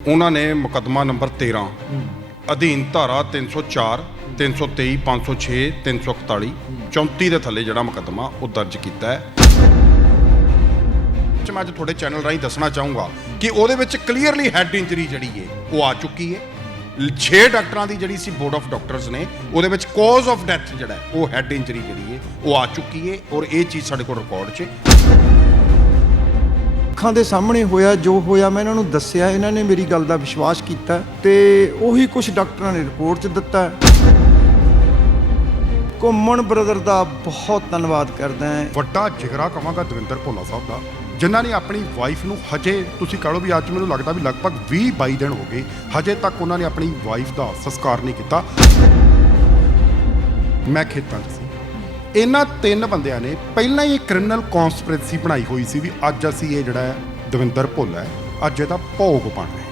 ਉਹਨਾਂ ਨੇ ਮੁਕੱਦਮਾ ਨੰਬਰ 13 ਅਧੀਨ ਧਾਰਾ 304 323 506 341 34 ਦੇ ਥੱਲੇ ਜਿਹੜਾ ਮੁਕੱਦਮਾ ਉਹ ਦਰਜ ਕੀਤਾ ਹੈ। ਮੈਂ ਅੱਜ ਤੁਹਾਡੇ ਚੈਨਲ ਰਾਹੀਂ ਦੱਸਣਾ ਚਾਹੂੰਗਾ ਕਿ ਉਹਦੇ ਵਿੱਚ ਕਲੀਅਰਲੀ ਹੈਡ ਇੰਜਰੀ ਜਿਹੜੀ ਹੈ ਉਹ ਆ ਚੁੱਕੀ ਹੈ। 6 ਡਾਕਟਰਾਂ ਦੀ ਜਿਹੜੀ ਸੀ ਬੋਰਡ ਆਫ ਡਾਕਟਰਸ ਨੇ ਉਹਦੇ ਵਿੱਚ ਕਾਜ਼ ਆਫ ਡੈਥ ਜਿਹੜਾ ਹੈ, ਉਹ ਹੈਡ ਇੰਜਰੀ ਜਿਹੜੀ ਹੈ ਉਹ ਆ ਚੁੱਕੀ ਹੈ ਔਰ ਇਹ ਚੀਜ਼ ਸਾਡੇ ਕੋਲ ਰਿਕਾਰਡ 'ਚ ਹੈ। ਅੱਖਾਂ ਦੇ ਸਾਹਮਣੇ ਹੋਇਆ, ਜੋ ਹੋਇਆ, ਮੈਂ ਇਹਨਾਂ ਨੂੰ ਦੱਸਿਆ। ਇਹਨਾਂ ਨੇ ਮੇਰੀ ਗੱਲ ਦਾ ਵਿਸ਼ਵਾਸ ਕੀਤਾ ਤੇ ਉਹੀ ਕੁਝ ਡਾਕਟਰਾਂ ਨੇ ਰਿਪੋਰਟ 'ਚ ਦਿੱਤਾ। ਘੁੰਮਣ ਬ੍ਰਦਰ ਦਾ ਬਹੁਤ ਧੰਨਵਾਦ ਕਰਦਾ ਹਾਂ। ਵੱਡਾ ਜਿਗਰਾ ਕਵਾਂਗਾ ਦਵਿੰਦਰ ਭੋਲਾ ਸਾਹਿਬ ਦਾ, ਜਿਨ੍ਹਾਂ ਨੇ ਆਪਣੀ ਵਾਈਫ ਨੂੰ ਹਜੇ ਤੁਸੀਂ ਕਹ ਲਓ ਵੀ ਅੱਜ ਮੈਨੂੰ ਲੱਗਦਾ ਵੀ ਲਗਭਗ 20 22 ਦਿਨ ਹੋ ਗਏ, ਹਜੇ ਤੱਕ ਉਹਨਾਂ ਨੇ ਆਪਣੀ ਵਾਈਫ ਦਾ ਸੰਸਕਾਰ ਨਹੀਂ ਕੀਤਾ। ਮੈਂ ਖੇਤਾਂ 'ਚ ਇਹਨਾਂ ਤਿੰਨ ਬੰਦਿਆਂ ਨੇ ਪਹਿਲਾਂ ਹੀ ਕ੍ਰਿਮੀਨਲ ਕਨਸਪੀਰੇਸੀ ਬਣਾਈ ਹੋਈ ਸੀ ਵੀ ਅੱਜ ਅਸੀਂ ਇਹ ਜਿਹੜਾ ਹੈ ਦਵਿੰਦਰ ਭੁੱਲ ਹੈ ਅੱਜ ਇਹਦਾ ਭੋਗ ਪਾਣਾ ਹੈ